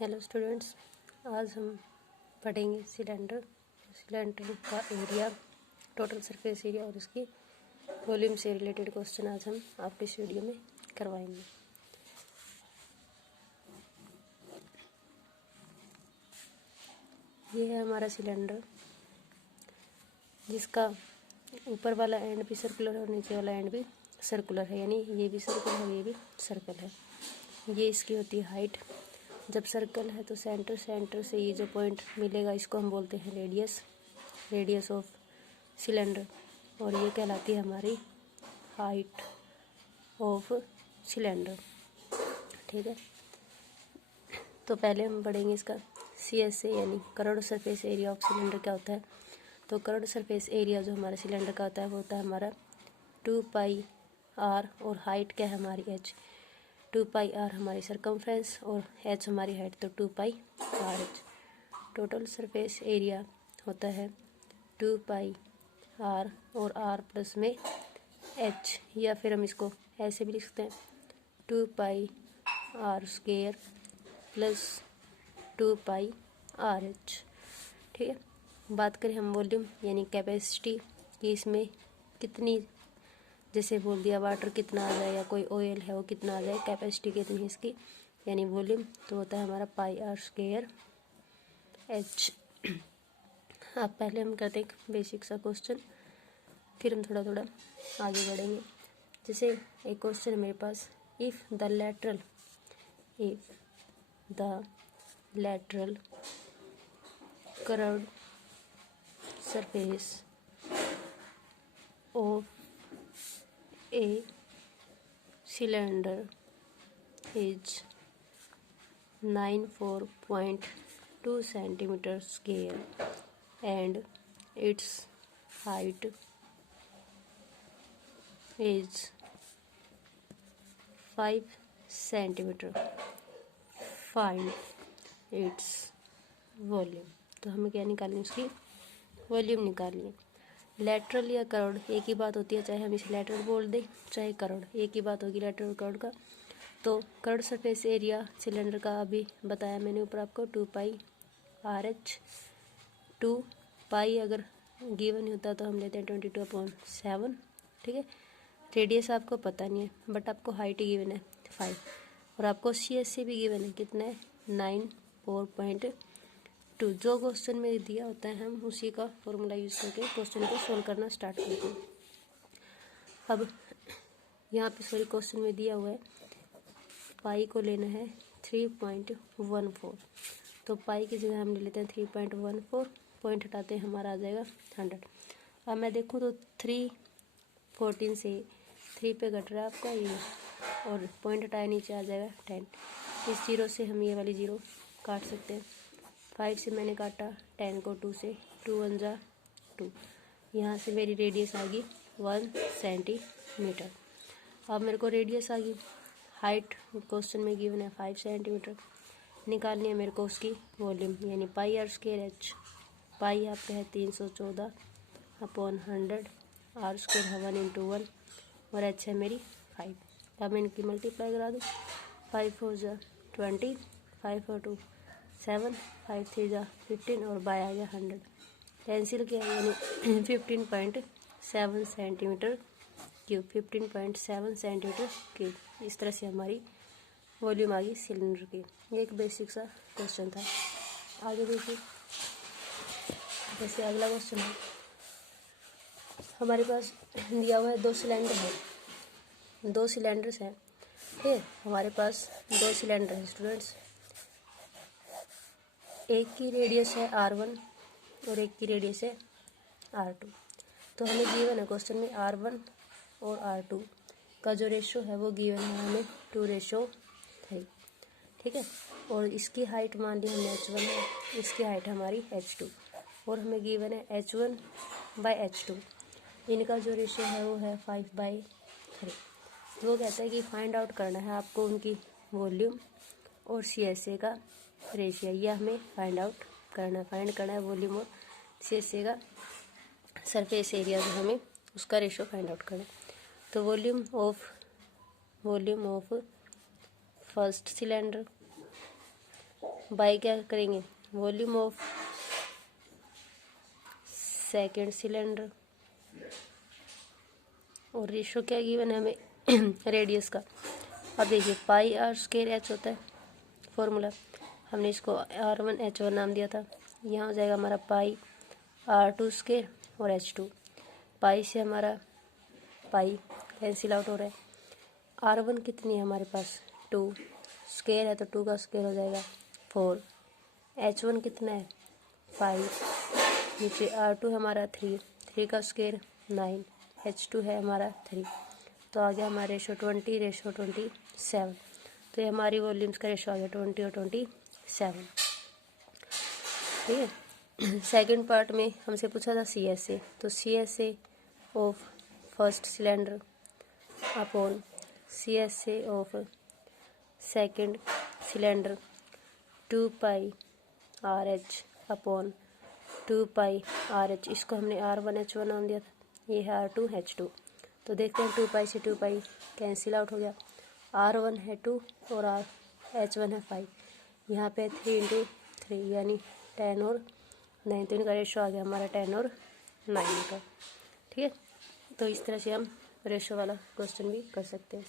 Hello students, आज हम पढ़ेंगे सिलेंडर का एरिया, टोटल सरफेस एरिया और इसकी वॉल्यूम से रिलेटेड क्वेश्चन आज हम आपके इस वीडियो में करवाएंगे। ये है हमारा सिलेंडर, जिसका ऊपर वाला एंड भी सर्कुलर है और नीचे वाला एंड भी सर्कुलर है, यानी ये भी सर्कल है ये भी सर्कल है। ये इसकी होती है हाइट। जब सर्कल है तो सेंटर से ये जो पॉइंट मिलेगा इसको हम बोलते हैं रेडियस ऑफ सिलेंडर, और ये कहलाती है हमारी हाइट ऑफ सिलेंडर। ठीक है, तो पहले हम पढ़ेंगे इसका CSA यानी crore surface area of cylinder क्या होता है। तो करोड़ सरफेस एरिया जो हमारे सिलेंडर का होता है वो होता है हमारा 2πr, और हाइट क्या है हमारी h। 2πr हमारी सरकमफ्रेंस और h हमारी हाइट, तो 2πrh। टोटल सरफेस एरिया होता है 2πr और r प्लस में h, या फिर हम इसको ऐसे भी लिख सकते हैं 2πr² प्लस 2πrh। ठीक है, बात करें हम वॉल्यूम यानी कैपेसिटी कि इसमें कितनी, जैसे बोल दिया वाटर कितना आ जाए या कोई ऑयल है वो कितना आ जाए, कैपेसिटी कितनी है इसकी यानी वॉल्यूम, तो होता है हमारा πr²h। अब पहले हम करते हैं बेसिक सा क्वेश्चन, फिर हम थोड़ा थोड़ा आगे बढ़ेंगे। जैसे एक क्वेश्चन है मेरे पास, if the lateral curved surface of a cylinder is 94.2 centimeters square and its height is 5 centimeter, find its volume. तो हमें क्या निकालनी, उसकी वॉल्यूम निकालनी है। लेटरल या करोड़ एक ही बात होती है, चाहे हम इसे लेटरल बोल दें चाहे करोड़, एक ही बात होगी लेटरल करोड़ का। तो करोड़ सरफेस एरिया सिलेंडर का अभी बताया मैंने ऊपर आपको 2πrh। 2π अगर गिवन होता तो हम लेते हैं 22/7। ठीक है, रेडियस आपको पता नहीं है बट आपको हाइट गिवन है 5, और आपको CSA भी गिवन है कितना है 94.2। जो क्वेश्चन में दिया होता है हम उसी का फॉर्मूला यूज़ करके क्वेश्चन को सोल्व करना स्टार्ट करते हैं। अब यहाँ पे सॉरी क्वेश्चन में दिया हुआ है पाई को लेना है 3.14, तो पाई की जगह हम ले लेते हैं 3.14, पॉइंट हटाते हैं हमारा आ जाएगा 100। अब मैं देखूँ तो 314 से 3 पे घट रहा है आपका ये, और पॉइंट हटाया नीचे आ जाएगा 10। इस जीरो से हम ये वाली जीरो काट सकते हैं। 5 से मैंने काटा 10 को 2 से, 2 1 जा 2, यहाँ से मेरी रेडियस आ गई 1 सेंटीमीटर। अब मेरे को रेडियस आ गई, हाइट क्वेश्चन में गिवन है 5 सेंटीमीटर, निकालनी है मेरे को उसकी वॉल्यूम यानी πr²h। पाई आपका है 314/100, r² है 1 × 1 और h है मेरी 5। अब मैं इनकी मल्टीप्लाई करा दूँ, 5 4 जा 20, 5 4 2 7, 5 3 जा 15 और बाय आ गया 100। कैंसिल किया यानी 15.7 सेंटीमीटर क्यूब, 15.7 सेंटीमीटर क्यूब। इस तरह से हमारी वॉल्यूम आ गई सिलेंडर की। ये एक बेसिक सा क्वेश्चन था। आगे देखिए, जैसे अगला क्वेश्चन है हमारे पास दिया हुआ है 2 सिलेंडर है, 2 सिलेंडर्स हैं। ठीक है, हमारे पास 2 सिलेंडर हैं स्टूडेंट्स, एक की रेडियस है r1 और एक की रेडियस है r2। तो हमें गिवन है क्वेश्चन में r1 और r2 का जो रेशो है वो गिवन है हमें 2:3। ठीक है, और इसकी हाइट मान ली हमने h1 है, इसकी हाइट हमारी h2, और हमें गिवन है h1/h2। इनका जो रेशो है वो है 5/3। तो वो कहता है कि फाइंड आउट करना है आपको उनकी वॉल्यूम और CSA का रेशियो, यह हमें फाइंड आउट करना है। फाइंड करना है वॉल्यूम और CSA का सरफेस एरिया, जो हमें उसका रेशियो फाइंड आउट करना है। तो volume of first cylinder by क्या करेंगे, वॉल्यूम ऑफ सेकेंड सिलेंडर, और रेशो क्या गिवन है हमें रेडियस का। अब देखिए पाई आर स्क्वायर एच होता है फॉर्मूला, हमने इसको R1H1 नाम दिया था। यहाँ हो जाएगा हमारा पाई R2 स्क्वायर और H2, पाई से हमारा पाई कैंसिल आउट हो रहा है। R1 कितनी है हमारे पास 2, स्क्वायर है तो 2 का स्क्वायर हो जाएगा 4, H1 कितना है 5, नीचे R2 हमारा 3, 3 का स्क्वायर 9, H2 है हमारा 3, तो आ गया हमारा रेशो 20:27। तो ये हमारी वॉल्यूम्स का रेशो आ गया 20 और 27, ठीक है। सेकंड पार्ट में हमसे पूछा था CSA, तो CSA of first cylinder upon CSA of second cylinder 2 pi RH upon 2 pi RH, इसको हमने R1H1 नाम दिया था, ये है R2H2। तो देखते हैं 2 पाई से 2 पाई कैंसिल आउट हो गया, R1 है 2 और H1 है 5, यहाँ पे 3 × 3 यानी 10 और 9, तो इनका रेशो आ गया हमारा 10 और 9 का, ठीक है। तो इस तरह से हम रेशो वाला क्वेश्चन भी कर सकते हैं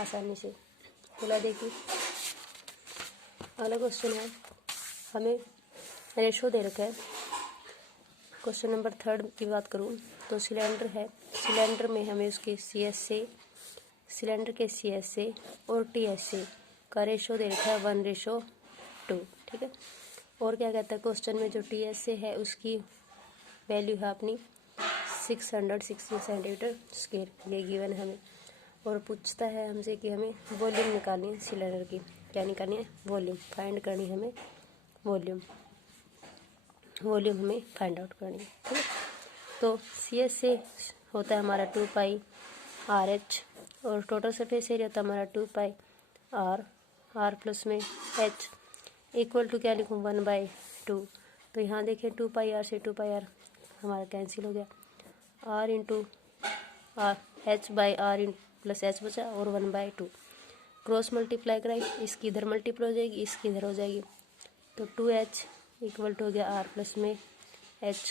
आसानी से। चला देखिए अगला क्वेश्चन है, हमें रेशो दे रखा है। क्वेश्चन नंबर 3 की बात करूँ तो सिलेंडर है, सिलेंडर में हमें उसके CSA, सिलेंडर के CSA और TSA का रेशो दे रखा है 1:2, ठीक है। और क्या कहता है क्वेश्चन में, जो TSA है उसकी वैल्यू है अपनी 660 सेंटीमीटर स्क्वायर, ये गिवन है हमें। और पूछता है हमसे कि हमें वॉल्यूम निकालनी है सिलेंडर की, क्या निकालनी है वॉल्यूम, फाइंड करनी है हमें वॉल्यूम, वॉल्यूम हमें फाइंड आउट करनी है, ठीक है। तो CSA होता है हमारा 2 पाई RH और टोटल सरफेस एरिया होता है हमारा 2 पाई R प्लस में H इक्वल टू क्या लिखूँ 1/2। तो यहाँ देखिए 2 पाई R से 2 पाई R हमारा कैंसिल हो गया, R into H by R plus H बचा और 1/2, क्रॉस मल्टीप्लाई कराई, इसकी इधर मल्टीप्लाई हो जाएगी, इसकी इधर हो जाएगी, तो 2H इक्वल टू हो गया R प्लस में H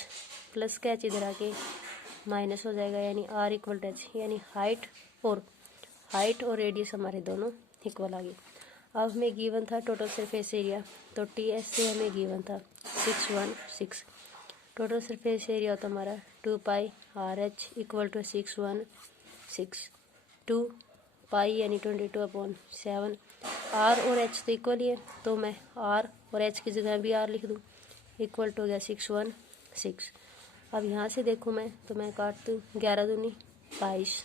प्लस का H इधर आके माइनस हो जाएगा, यानी R इक्वल टू H, यानी हाइट और रेडियस हमारे दोनों इक्वल आ गए। अब हमें गिवन था टोटल सरफेस एरिया, तो TSA हमें गिवन था 616, टोटल सरफेस एरिया होता हमारा 2 पाई RH इक्वल टू 616, 2 पाई यानी 22/7, R और H तो इक्वल ही है, तो मैं R और H की जगह भी R लिख दूँ, इक्वल टू हो गया 616। अब यहाँ से देखूँ मैं तो मैं काट दूँ 11 दूनी 22,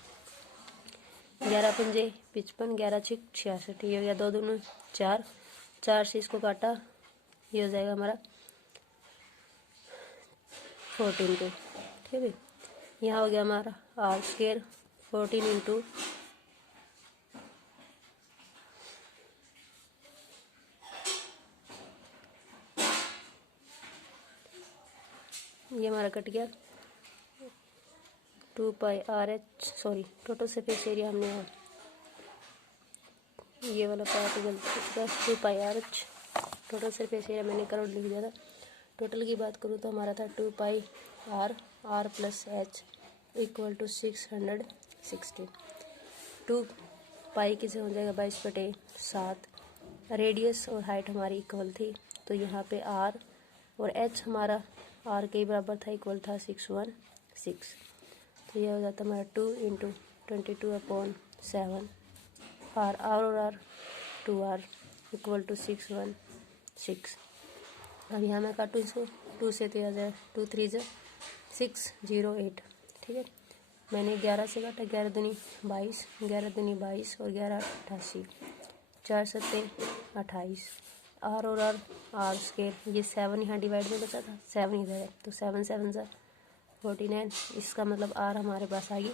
11 पंजे 55, 11 6 66, ये हो गया 2 दूनी 4, 4 से इसको काटा, ये हो जाएगा हमारा 14, ठीक है भाई। यहाँ हो गया हमारा R स्क्वायर 14 इंटू ये हमारा कट गया 2 पाई RH, sorry total surface area हमने ये वाला पार्ट गलती 2 पाई RH, टोटल सरफेस एरिया मैंने करोड़ लिख दिया था। टोटल की बात करूँ तो हमारा था 2 pi R plus H equal to 616, 2 pi की से हो जाएगा 22/7, रेडियस और हाइट हमारी इक्वल थी, तो यहाँ पे R और H हमारा R के बराबर था, इक्वल था 616, तो यह हो जाता हमारा 2 इंटू 22/7, R और R 2R इक्वल टू 616। अब यहाँ मैं काटूँ इसको 2 से, तो यह जाए 2 3 608, ठीक है। मैंने 11 से काटा, 11 दूनी 22, 11 दूनी 22 और 11 88, 4 7 28, R और R स्क्वायर, ये 7 यहाँ डिवाइड में बचा था, 7 इधर है, तो 7 7 49, इसका मतलब R हमारे पास आ गई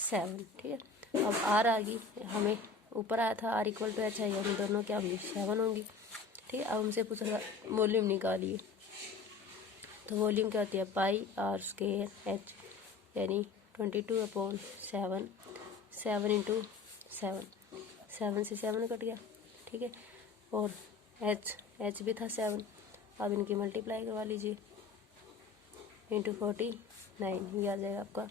7, ठीक है। अब R आ गई, हमें ऊपर आया था R इक्वल टू H है, यानी दोनों क्या होंगी 7 होंगी, ठीक है। अब हमसे पूछ रहा वॉल्यूम निकालिए, तो वॉल्यूम क्या होती है पाई R स्क्वायर H, यानी 22/7, 7 इंटू 7, 7 से 7 कट गया, ठीक है। और एच भी था 7, अब इनकी मल्टीप्लाई करवा लीजिए इंटू 49, ये आ जाएगा आपका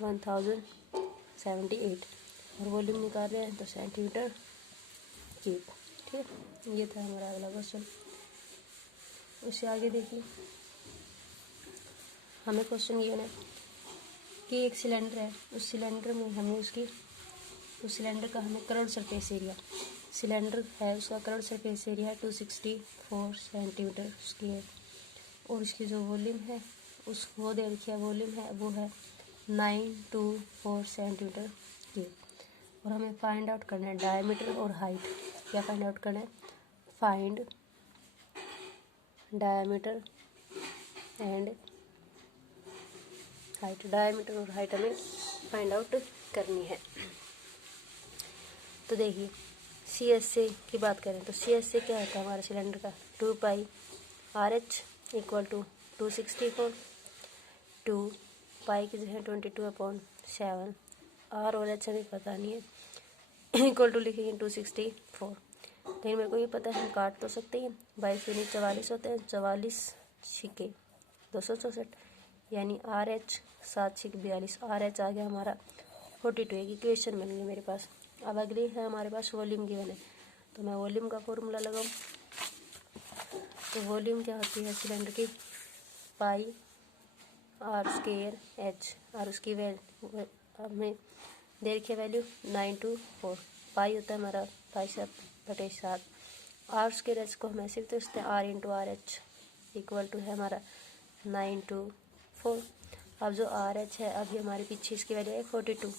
1078। और वॉल्यूम निकाल रहे हैं तो सेंटीमीटर क्यूब। ठीक है, ये था हमारा अगला क्वेश्चन। उससे आगे देखिए, हमें क्वेश्चन ये है कि एक सिलेंडर है, उस सिलेंडर में हमें उस सिलेंडर का हमें करंट सरफेस एरिया, सिलेंडर है उसका करंट सरफेस एरिया है 264 सेंटीमीटर स्क्वायर, और इसकी जो वॉल्यूम है उस वो दे रखी है, वॉल्यूम है वो है 924 सेंटीमीटर क्यूब। और हमें फाइंड आउट करना है डायमीटर और हाइट। क्या फाइंड आउट करना है? Find diameter and height. Diameter और हाइट हमें फाइंड आउट करनी है। तो देखिए, CSA की बात करें तो CSA क्या होता है हमारे सिलेंडर का? 2 पाई RH इक्वल टू 264, 2 पाई की जगह 22/7, R और H हमें पता नहीं है, इक्वल टू लिखेंगे 264। लेकिन मेरे को ये पता है हम काट तो सकते हैं, 22 दूनी 44 होते हैं, 44 छिके 264, यानी RH 7 छिक 42, RH आ गया हमारा 42। एक इक्वेशन बन गई मेरे पास। अब अगली है हमारे पास वॉल्यूम गिवन है, तो मैं वॉल्यूम का फॉर्मूला लगाऊँ। तो वॉल्यूम क्या होती है सिलेंडर की? पाई R स्क्वायर H, और उसकी हमें दे रखी वैल्यू 924। पाई होता है हमारा 5/7। R स्क्वायर H को हम ऐसे भी तो इसते R into RH equal to है हमारा 924। अब जो RH है, अभी हमारे पीछे इसकी वैल्यू है 42,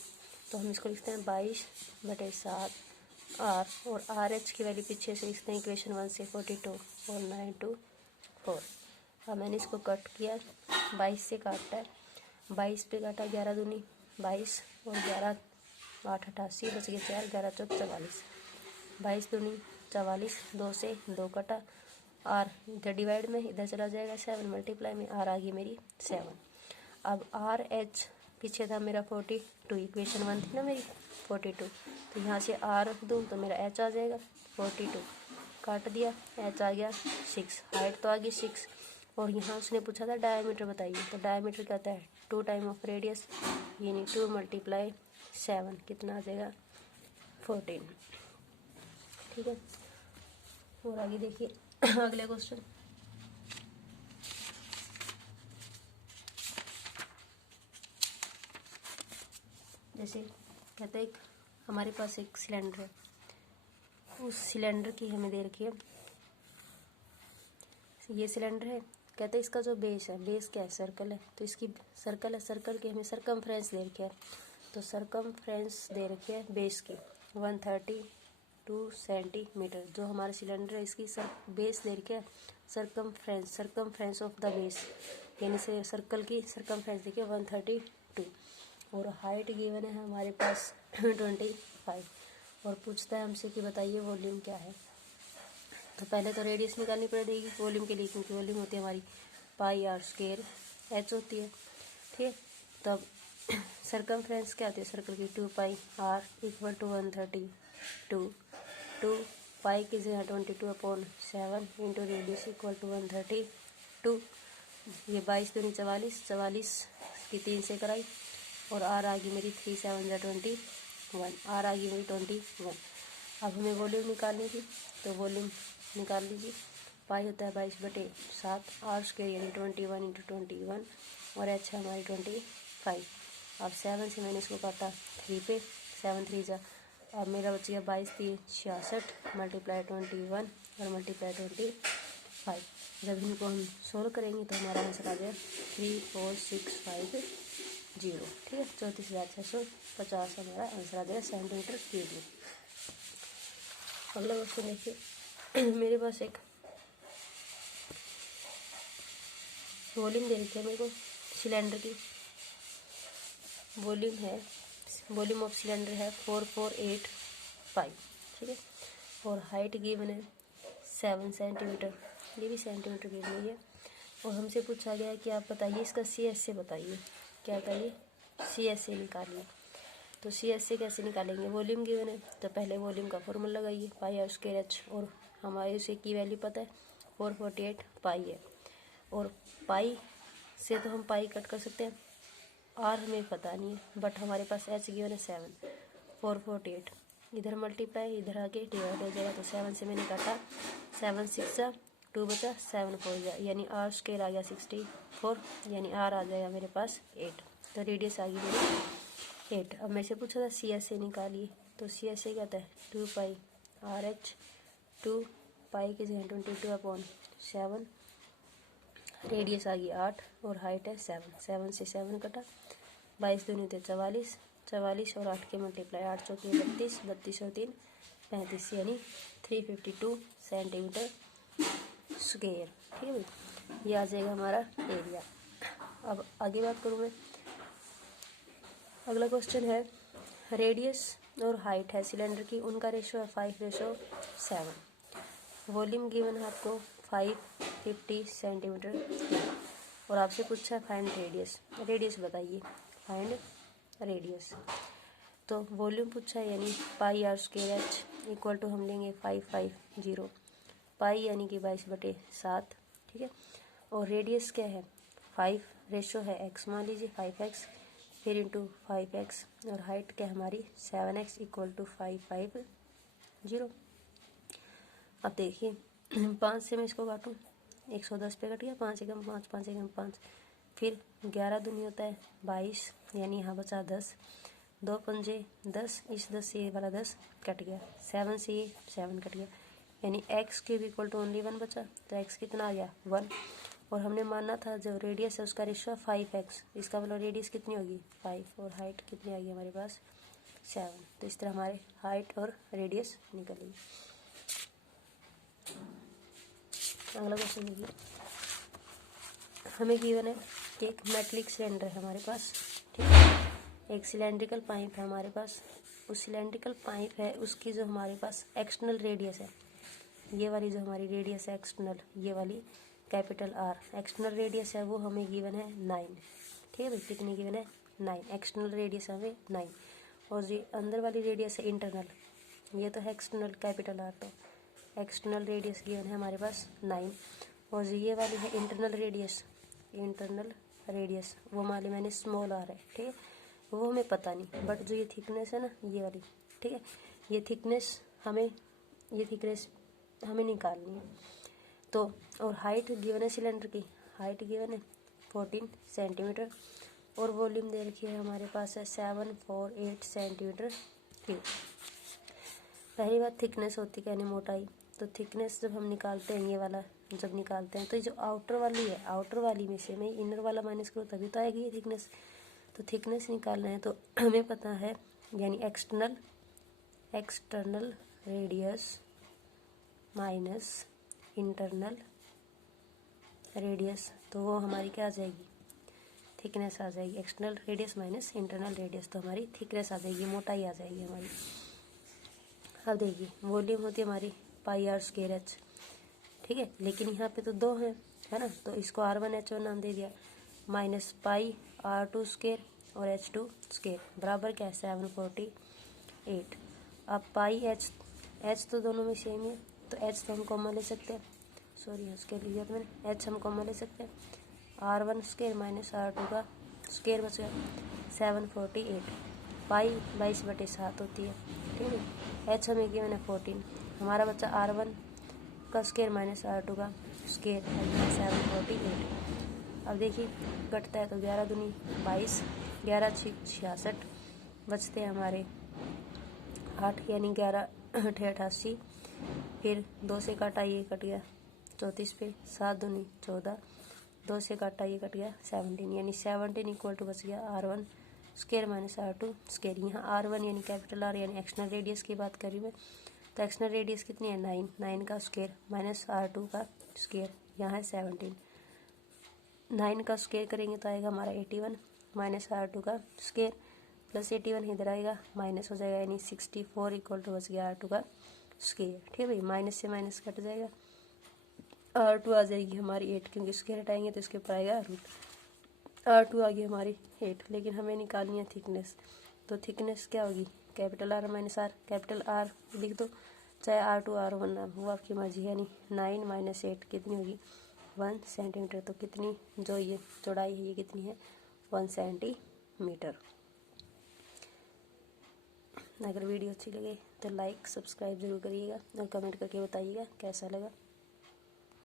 तो हम इसको लिखते हैं 22/7 R, और RH की वैल्यू पीछे से लिखते हैं इक्वेशन 1 से 42 और 924। अब मैंने इसको कट किया, 22 से काटा है, 22 पे काटा, 11 दूनी 22 और 11 8 88, बच गए 4, 11 चौक 44, 22 दूनी 44, 2 से 2 कटा, R इधर डिवाइड में इधर चला जाएगा, 7 मल्टीप्लाई में R आ गई मेरी 7। अब RH पीछे था मेरा 42, इक्वेशन 1 थी ना मेरी 42, तो यहाँ से R दूँ तो मेरा H आ जाएगा 42, काट दिया, H आ गया 6, हाइट तो आ गई 6। और यहाँ उसने पूछा था डायमीटर बताइए, तो डायमीटर क्या होता है? 2 टाइम ऑफ रेडियस, यानी 2 मल्टीप्लाई 7, कितना आ जाएगा? 14। ठीक है, और आगे देखिए अगले क्वेश्चन। जैसे कहते हैं हमारे पास एक सिलेंडर है, उस सिलेंडर की हमें दे रखी है, ये सिलेंडर है, कहते हैं इसका जो बेस है, बेस क्या है? सर्कल है, तो इसकी सर्कल है, सर्कल की हमें सरकमफ्रेंस दे रखी है, तो सरकमफ्रेंस दे रखी है बेस की 132 सेंटीमीटर। जो हमारा सिलेंडर है इसकी बेस दे रखी है सरकमफ्रेंस ऑफ द बेस, यानी से सर्कल की सरकमफ्रेंस देखिए 132। और हाइट गिवन है हमारे पास 25, और पूछता है हमसे कि बताइए वॉल्यूम क्या है। तो पहले तो रेडियस निकालनी पड़ेगी वॉल्यूम के लिए, क्योंकि वॉल्यूम होती है हमारी पाई R स्क्वायर H होती है। ठीक है, तब सरकमफ्रेंस क्या होती है सर्कल की? 2 pi R equal to 132, 2 pi की जगह 22/7 इंटू रेडियस इक्वल टू 132। ये 22 दूनी 44, 44 की 3 से कराई, और R आ गई मेरी 3 7 21, R आ गई मेरी 21। अब हमें वॉल्यूम निकालनी थी, तो वॉल्यूम निकाल लीजिए। पाई होता है 22/7, R स्क्वायर यानी 21 इंटू 21, और H है हमारी 25। अब 7 से मैंने इसको काटा 3 पे, 7 3 जा, अब मेरा बच गया 22 3 66 मल्टीप्लाई 21 और मल्टीप्लाई 25। जब इनको हम सोल्व करेंगे तो हमारा आंसर आ जाएगा 3465 0। ठीक है, 34,650 हमारा आंसर आ जाएगा सेंटीमीटर क्यूब में। अगला क्वेश्चन देखिए मेरे पास एक वॉल्यूम दे रखी है मेरे को सिलेंडर की, वॉल्यूम है, वॉल्यूम ऑफ सिलेंडर है 4485। ठीक है, और हाइट गिवन है 7 सेंटीमीटर, ये भी सेंटीमीटर गिवन हुई है। और हमसे पूछा गया है कि आप बताइए इसका CSA बताइए। क्या बताइए? CSA निकालिए। तो सी एस से कैसे निकालेंगे, वॉल्यूम गिवन है तो पहले वॉल्यूम का फॉर्मूला लगाइए, पाई आर स्क्वायर एच, और हमारे उसे की वैल्यू पता है 448 पाई है, और पाई से तो हम पाई कट कर सकते हैं, आर हमें पता नहीं है, बट हमारे पास एच गिवन है 7, 448 इधर मल्टीप्लाई इधर आके डिवाइड हो जाएगा, तो 7 से मैंने काटा, 7 6 2 बचा, 7 4 जा, यानी आर स्क्वायर आ गया 64, यानी आर आ जाएगा मेरे पास 8, तो रेडियस आ गई मेरी 8। अब मेरे से पूछा था सी एस ए निकालिए, तो सी एस ए कहता है 2 पाई आर एच, 2 पाई की जगह 22/7, रेडियस आ गई 8 और हाइट है 7, 7 से 7 कटा, 22 दूनी थे 44, 44 और 8 के मल्टीप्लाई, 8 चौकी 32, 32 और 3 35, यानी 352 सेंटीमीटर स्क्वायर। ठीक है भाई, ये आ जाएगा हमारा एरिया। अब आगे बात करूँ मैं, अगला क्वेश्चन है रेडियस और हाइट है सिलेंडर की, उनका रेशो है 5:7, वॉल्यूम गिवन है आपको 550 सेंटीमीटर, और आपसे पूछा है फाइंड रेडियस, रेडियस बताइए, फाइंड रेडियस। तो वॉल्यूम पूछा है यानी pi r square h equal to हम लेंगे 550 पाई यानी कि 22/7, ठीक है, और रेडियस क्या है 5, रेशो है x मान लीजिए 5x, फिर इंटू 5x, और हाइट क्या हमारी 7x इक्वल टू 550। अब देखिए 5 से मैं इसको काटूँ 110 पे कट गया, 5 एकम 5, 5 एकम 5, फिर 11 दूनी होता है 22, यानी यहाँ बचा 10, 2 पंजे 10, इस 10 से ये वाला 10 कट गया, 7 से ये 7 कट गया, यानी x cube equal to only 1 बचा, तो x कितना आ गया 1, और हमने माना था जो रेडियस है उसका रेशियो 5x, इसका मतलब रेडियस कितनी होगी 5, और हाइट कितनी आ गई हमारे पास 7, तो इस तरह हमारे हाइट और रेडियस निकलेगी। अगला क्वेश्चन देखिए, हमें गिवन है कि एक मेटलिक सिलेंडर है हमारे पास, ठीक है, एक सिलेंड्रिकल पाइप है हमारे पास, उस सिलेंड्रिकल पाइप है उसकी जो हमारे पास एक्सटर्नल रेडियस है, ये वाली जो हमारी रेडियस है एक्सटर्नल, ये वाली कैपिटल आर एक्सटर्नल रेडियस है, वो हमें गिवन है 9, ठीक है भाई, कितनी गिवन है 9, एक्सटर्नल रेडियस हमें 9, और ये अंदर वाली रेडियस है इंटरनल, ये तो है एक्सटर्नल कैपिटल आर, तो एक्सटर्नल रेडियस गिवन है हमारे पास 9, और ये वाली है इंटरनल रेडियस, इंटरनल रेडियस वो वाली मैंने स्मॉल आर है, ठीक है, वो हमें पता नहीं, बट जो ये थिकनेस है ना ये वाली, ठीक है, ये थिकनेस हमें निकालनी है। तो और हाइट गिवन है सिलेंडर की, हाइट गिवन है 14 सेंटीमीटर, और वॉल्यूम दे रखी है हमारे पास है 748 सेंटीमीटर क्यूब। पहली बात थिकनेस होती है यानी मोटाई, तो थिकनेस जब हम निकालते हैं ये वाला जब निकालते हैं तो ये जो आउटर वाली है, आउटर वाली में से मैं इनर वाला माइनस करूँ तभी तो आएगी ये थिकनेस, तो थिकनेस निकालना है तो हमें पता है यानी external radius minus internal radius, तो वो हमारी क्या आ जाएगी थिकनेस आ जाएगी, external radius minus internal radius, तो हमारी थिकनेस आ जाएगी, मोटाई आ जाएगी हमारी। अब देखिए वॉल्यूम होती है हमारी पाई आर स्क्वायर एच, ठीक है, लेकिन यहाँ पे तो 2 है ना, तो इसको R1H1 नाम दे दिया, माइनस पाई R2 स्क्वायर और H2 स्क्वायर बराबर क्या है 748। अब पाई एच तो दोनों में सेम है, तो एच तो हम कॉमन ले सकते हैं, सॉरी उसके लिए तो मैंने एच हम कॉमन ले सकते हैं, R1 स्क्वायर माइनस R2 का स्क्वायर बच गया 748, पाई 22/7 होती है, ठीक है, एच हमें गिवन है 14, हमारा बच्चा R1 का स्क्वायर माइनस R2 का स्क्वायर 748। अब देखिए कटता है तो 11 दूनी 22, 11 66, बचते हैं हमारे 8 यानी 11 88, फिर 2 से काटा ये कट गया 34 पे, 7 दूनी 14, 2 से काटा ये कट गया 17, यानी 17 इक्वल टू बच गया R1 square minus R2 square. यहाँ R1 यानी कैपिटल आर यानी एक्सटर्नल रेडियस की बात करी मैं, तो एक्सटर्नल रेडियस कितनी है 9, 9 का स्क्वायर माइनस R2 का स्क्वायर, यहाँ है 17, 9 का स्क्वायर करेंगे तो आएगा हमारा 81 माइनस R2 का स्क्वायर प्लस 81 इधर आएगा माइनस हो जाएगा, यानी 64 इक्वल टू बच गया R2 का स्क्वायर, ठीक है भाई, माइनस से माइनस कट जाएगा, R2 आ जाएगी हमारी 8, क्योंकि स्क्वायर हटाएंगे तो इसके ऊपर आएगा रूट, R2 आ गई हमारी 8, लेकिन हमें निकालनी है थिकनेस, तो थिकनेस क्या होगी, capital R minus R, capital R लिख दो, चाहे R2 R1 वो आपकी मर्जी है। नहीं 9 माइनस 8 कितनी होगी 1 सेंटीमीटर। तो कितनी जो ये चौड़ाई है ये कितनी है 1 सेंटीमीटर। अगर वीडियो अच्छी लगे तो लाइक सब्सक्राइब ज़रूर करिएगा और कमेंट करके बताइएगा कैसा लगा।